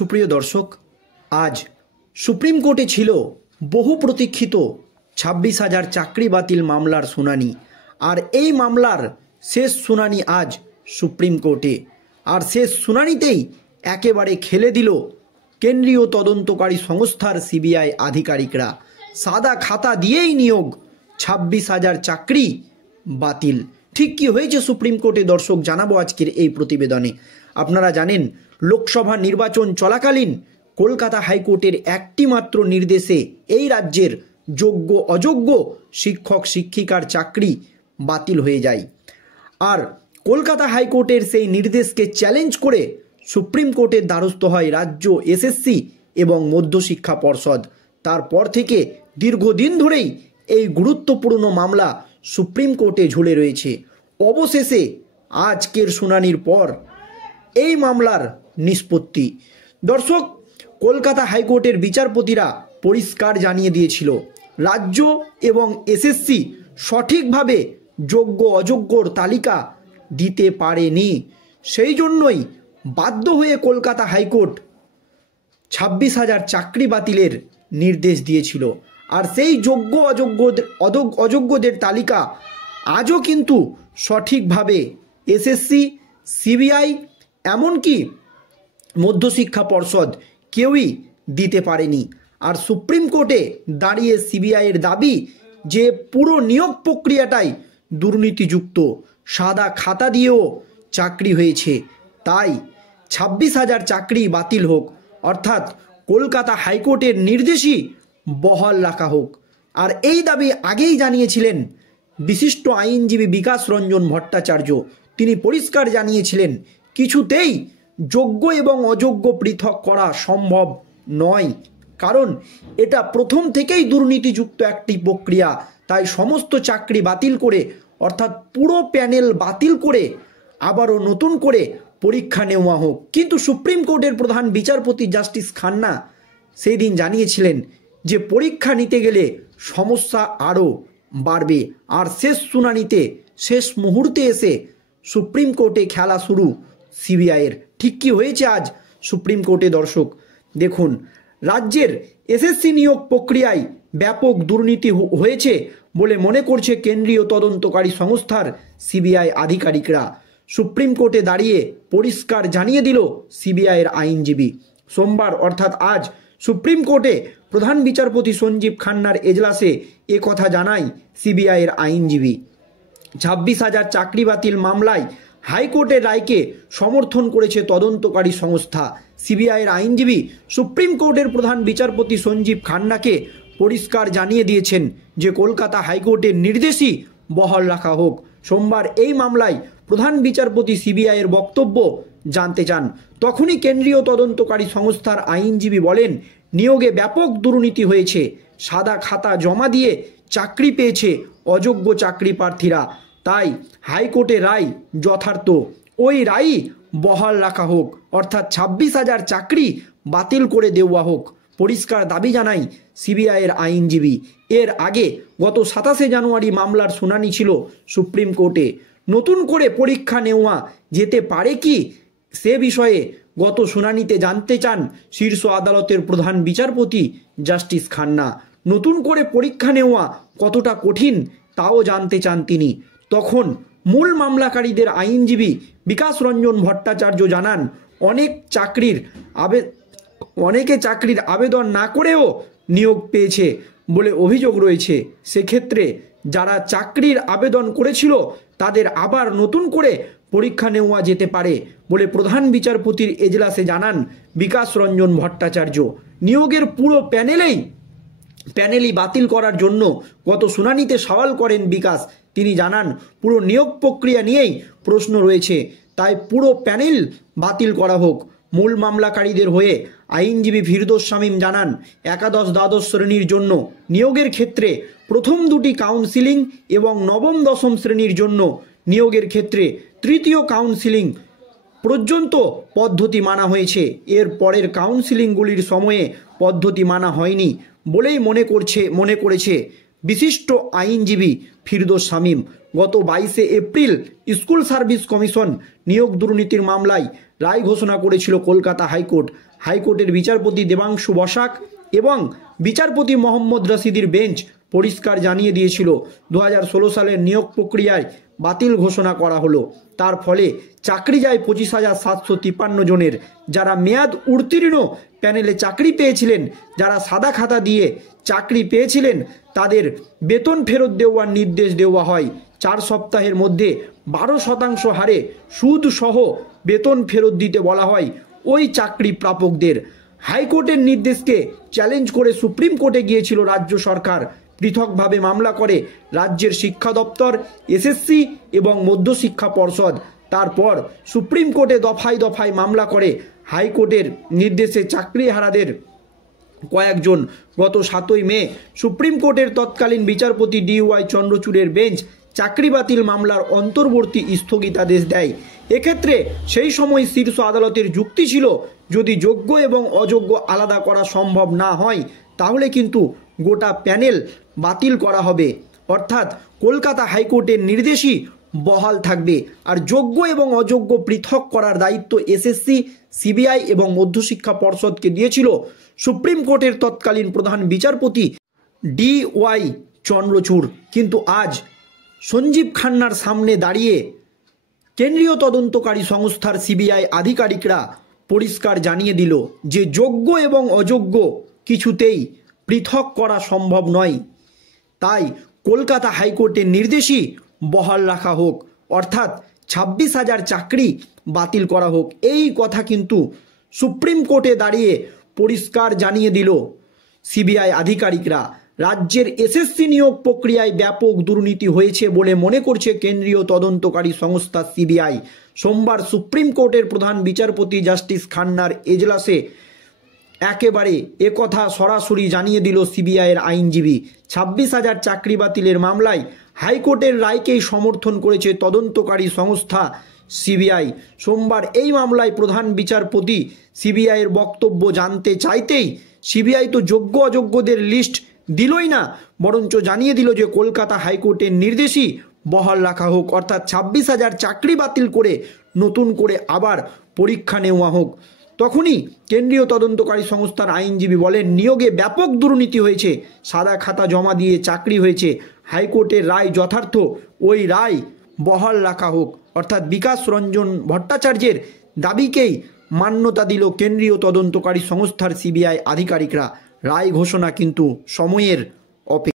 সুপ্রিয় দর্শক, আজ সুপ্রিম কোর্টে ছিল বহু প্রতীক্ষিত 26,000 চাকরি বাতিল মামলার শুনানি। আর এই মামলার শেষ শুনানি আজ সুপ্রিম কোর্টে। আর শেষ শুনানিতেই একেবারে খেলে দিল কেন্দ্রীয় তদন্তকারী সংস্থার সিবিআই আধিকারিকরা। সাদা খাতা দিয়েই নিয়োগ, 26,000 চাকরি বাতিল। ঠিক কি হয়েছে সুপ্রিম কোর্টে দর্শক জানাবো আজকের এই প্রতিবেদনে। আপনারা জানেন, লোকসভা নির্বাচন চলাকালীন কলকাতা হাইকোর্টের একটি মাত্র নির্দেশে এই রাজ্যের যোগ্য অযোগ্য শিক্ষক শিক্ষিকার চাকরি বাতিল হয়ে যায়। আর কলকাতা হাইকোর্টের সেই নির্দেশকে চ্যালেঞ্জ করে সুপ্রিম কোর্টের দ্বারস্থ হয় রাজ্য এসএসসি এবং মধ্যশিক্ষা পর্ষদ। তারপর থেকে দীর্ঘদিন ধরেই এই গুরুত্বপূর্ণ মামলা সুপ্রিম কোর্টে ঝুলে রয়েছে। অবশেষে আজকের শুনানির পর এই মামলার নিষ্পত্তি। দর্শক, কলকাতা হাইকোর্টের বিচারপতিরা পরিষ্কার জানিয়ে দিয়েছিল রাজ্য এবং এসএসসি সঠিকভাবে যোগ্য অযোগ্যর তালিকা দিতে পারেনি। সেই জন্যই বাধ্য হয়ে কলকাতা হাইকোর্ট 26,000 চাকরি বাতিলের নির্দেশ দিয়েছিল। আর সেই যোগ্য অযোগ্যদের তালিকা আজও কিন্তু সঠিকভাবে এসএসসি, সিবিআই, এমনকি মধ্যশিক্ষা পর্ষদ কেউই দিতে পারেনি। আর সুপ্রিম কোর্টে দাঁড়িয়ে সিবিআইয়ের দাবি যে পুরো নিয়োগ প্রক্রিয়াটাই দুর্নীতিযুক্ত, সাদা খাতা দিয়েও চাকরি হয়েছে, তাই 26,000 চাকরি বাতিল হোক, অর্থাৎ কলকাতা হাইকোর্টের নির্দেশই বহাল রাখা হোক। আর এই দাবি আগেই জানিয়েছিলেন বিশিষ্ট আইনজীবী বিকাশ রঞ্জন ভট্টাচার্য। তিনি পরিষ্কার জানিয়েছিলেন কিছুতেই যোগ্য এবং অযোগ্য পৃথক করা সম্ভব নয়, কারণ এটা প্রথম থেকেই দুর্নীতিযুক্ত একটি প্রক্রিয়া। তাই সমস্ত চাকরি বাতিল করে, অর্থাৎ পুরো প্যানেল বাতিল করে আবারও নতুন করে পরীক্ষা নেওয়া হোক। কিন্তু সুপ্রিম কোর্টের প্রধান বিচারপতি জাস্টিস খান্না সেই দিন জানিয়েছিলেন যে পরীক্ষা নিতে গেলে সমস্যা আরও বাড়বে। আর শেষ শুনানিতে শেষ মুহূর্তে এসে সুপ্রিম কোর্টে খেলা শুরু সিবিআইয়ের। ঠিক কি হয়েছে আজ সুপ্রিম কোর্টে দর্শক দেখুন, রাজ্যের এসএসসি নিয়োগ প্রক্রিয়ায় ব্যাপক দুর্নীতি হয়েছে বলে মনে করছে কেন্দ্রীয় তদন্তকারী সংস্থার সিবিআই আধিকারিকরা। সুপ্রিম কোর্টে দাঁড়িয়ে পরিষ্কার জানিয়ে দিল সিবিআইয়ের আইনজীবী। সোমবার অর্থাৎ আজ সুপ্রিম কোর্টে প্রধান বিচারপতি সঞ্জীব খান্নার এজলাসে এ কথা জানায় সিবিআইয়ের আইনজীবী। 26,000 চাকরি বাতিল মামলায় হাইকোর্টের রায়কে সমর্থন করেছে তদন্তকারী সংস্থা। সিবিআইয়ের আইনজীবী সুপ্রিম কোর্টের প্রধান বিচারপতি সঞ্জীব খান্নাকে পরিষ্কার জানিয়ে দিয়েছেন যে কলকাতা হাইকোর্টের নির্দেশই বহাল রাখা হোক। সোমবার এই মামলায় প্রধান বিচারপতি সিবিআইয়ের বক্তব্য জানতে চান। তখনই কেন্দ্রীয় তদন্তকারী সংস্থার আইনজীবী বলেন, নিয়োগে ব্যাপক দুর্নীতি হয়েছে, সাদা খাতা জমা দিয়ে চাকরি পেয়েছে অযোগ্য চাকরি প্রার্থীরা। তাই হাইকোর্টের রায় যথার্থ, ওই রায়ই বহাল রাখা হোক, অর্থাৎ 26,000 চাকরি বাতিল করে দেওয়া হোক, পরিষ্কার দাবি জানাই সিবিআইয়ের আইনজীবী। এর আগে গত 27শে জানুয়ারি মামলার শুনানি ছিল সুপ্রিম কোর্টে। নতুন করে পরীক্ষা নেওয়া যেতে পারে কি সে বিষয়ে গত শুনানিতে জানতে চান শীর্ষ আদালতের প্রধান বিচারপতি জাস্টিস খান্না। নতুন করে পরীক্ষা নেওয়া কতটা কঠিন তাও জানতে চান তিনি। তখন মূল মামলাকারীদের আইনজীবী বিকাশ রঞ্জন ভট্টাচার্য জানান, অনেকে চাকরির আবেদন না করেও নিয়োগ পেয়েছে বলে অভিযোগ রয়েছে। সেক্ষেত্রে যারা চাকরির আবেদন করেছিল তাদের আবার নতুন করে পরীক্ষা নেওয়া যেতে পারে বলে প্রধান বিচারপতির এজলাসে জানান বিকাশ রঞ্জন ভট্টাচার্য। নিয়োগের পুরো প্যানেলই বাতিল করার জন্য গত শুনানিতে সওয়াল করেন বিকাশ। তিনি জানান, পুরো নিয়োগ প্রক্রিয়া নিয়েই প্রশ্ন রয়েছে, তাই পুরো প্যানেল বাতিল করা হোক। মূল মামলাকারীদের হয়ে আইনজীবী ফিরদৌস শামীম জানান, একাদশ দ্বাদশ শ্রেণীর জন্য নিয়োগের ক্ষেত্রে প্রথম দুটি কাউন্সিলিং এবং নবম দশম শ্রেণীর জন্য নিয়োগের ক্ষেত্রে তৃতীয় কাউন্সিলিং পর্যন্ত পদ্ধতি মানা হয়েছে। এর পরের কাউন্সিলিংগুলির সময়ে পদ্ধতি মানা হয়নি বলেই মনে করেছে বিশিষ্ট আইনজীবী ফিরদৌস শামীম। গত 22শে এপ্রিল স্কুল সার্ভিস কমিশন নিয়োগ দুর্নীতির মামলায় রায় ঘোষণা করেছিল কলকাতা হাইকোর্ট। হাইকোর্টের বিচারপতি দেবাংশু বসাক এবং বিচারপতি মোহাম্মদ রশিদির বেঞ্চ পরিষ্কার জানিয়ে দিয়েছিল 2016 সালের নিয়োগ প্রক্রিয়ায় বাতিল ঘোষণা করা হলো। তার ফলে চাকরি যায় 25,753 জনের। যারা মেয়াদ উত্তীর্ণ প্যানেলে চাকরি পেয়েছিলেন, যারা সাদা খাতা দিয়ে চাকরি পেয়েছিলেন, তাদের বেতন ফেরত দেওয়ার নির্দেশ দেওয়া হয়। 4 সপ্তাহের মধ্যে 12% হারে সুদ সহ বেতন ফেরত দিতে বলা হয় ওই চাকরি প্রাপকদের। হাইকোর্টের নির্দেশকে চ্যালেঞ্জ করে সুপ্রিম কোর্টে গিয়েছিল রাজ্য সরকার। পৃথকভাবে মামলা করে রাজ্যের শিক্ষা দপ্তর, এসএসসি এবং মধ্যশিক্ষা পর্ষদ। তারপর সুপ্রিম কোর্টে দফায় দফায় মামলা করে হাইকোর্টের নির্দেশে চাকরিহারাদের কয়েকজন গত 7ই মে সুপ্রিম কোর্টের তৎকালীন বিচারপতি DY চন্দ্রচূড়ের বেঞ্চ চাকরি বাতিল মামলার অন্তর্বর্তী স্থগিতাদেশ দেয়। এক্ষেত্রে সেই সময় শীর্ষ আদালতের যুক্তি ছিল, যদি যোগ্য এবং অযোগ্য আলাদা করা সম্ভব না হয় তাহলে কিন্তু গোটা প্যানেল বাতিল করা হবে। অর্থাৎ কলকাতা হাইকোর্টের নির্দেশই বহাল থাকবে। আর যোগ্য এবং অযোগ্য পৃথক করার দায়িত্ব এসএসসি, সিবিআই এবং মধ্যশিক্ষা পর্ষদকে দিয়েছিল সুপ্রিম কোর্টের তৎকালীন প্রধান বিচারপতি DY চন্দ্রচূড়। কিন্তু আজ সঞ্জীব খান্নার সামনে দাঁড়িয়ে কেন্দ্রীয় তদন্তকারী সংস্থার সিবিআই আধিকারিকরা পরিষ্কার জানিয়ে দিল যে যোগ্য এবং অযোগ্য কিছুতেই পৃথক করা সম্ভব নয়। তাই কলকাতা হাইকোর্টের নির্দেশই বহাল রাখা হোক, অর্থাৎ 26,000 চাকরি বাতিল করা হোক। এই কথা কিন্তু সুপ্রিম কোর্টে দাঁড়িয়ে পরিষ্কার জানিয়ে দিল সিবিআই আধিকারিকরা। রাজ্যের এসএসসি নিয়োগ প্রক্রিয়ায় ব্যাপক দুর্নীতি হয়েছে বলে মনে করছে কেন্দ্রীয় তদন্তকারী সংস্থা সিবিআই। সোমবার সুপ্রিম কোর্টের প্রধান বিচারপতি জাস্টিস খান্নার এজলাসে একেবারে একথা সরাসরি জানিয়ে দিল সিবিআইয়ের আইনজীবী। 26,000 চাকরি বাতিলের মামলায় হাইকোর্টের রায়কেই সমর্থন করেছে তদন্তকারী সংস্থা সিবিআই। সোমবার এই মামলায় প্রধান বিচারপতি সিবিআইয়ের বক্তব্য জানতে চাইতেই সিবিআই তো যোগ্য অযোগ্যদের লিস্ট দিলই না, বরঞ্চ জানিয়ে দিল যে কলকাতা হাইকোর্টের নির্দেশই বহাল রাখা হোক, অর্থাৎ 26,000 চাকরি বাতিল করে নতুন করে আবার পরীক্ষা নেওয়া হোক। তখনই কেন্দ্রীয় তদন্তকারী সংস্থার আইনজীবী বলেন, নিয়োগে ব্যাপক দুর্নীতি হয়েছে, সাদা খাতা জমা দিয়ে চাকরি হয়েছে। হাইকোর্টের রায় যথার্থ, ওই রায় বহাল রাখা হোক। অর্থাৎ বিকাশ রঞ্জন ভট্টাচার্যের দাবিকেই মান্যতা দিল কেন্দ্রীয় তদন্তকারী সংস্থার সিবিআই আধিকারিকরা। রায় ঘোষণা কিন্তু সময়ের অপেক্ষা।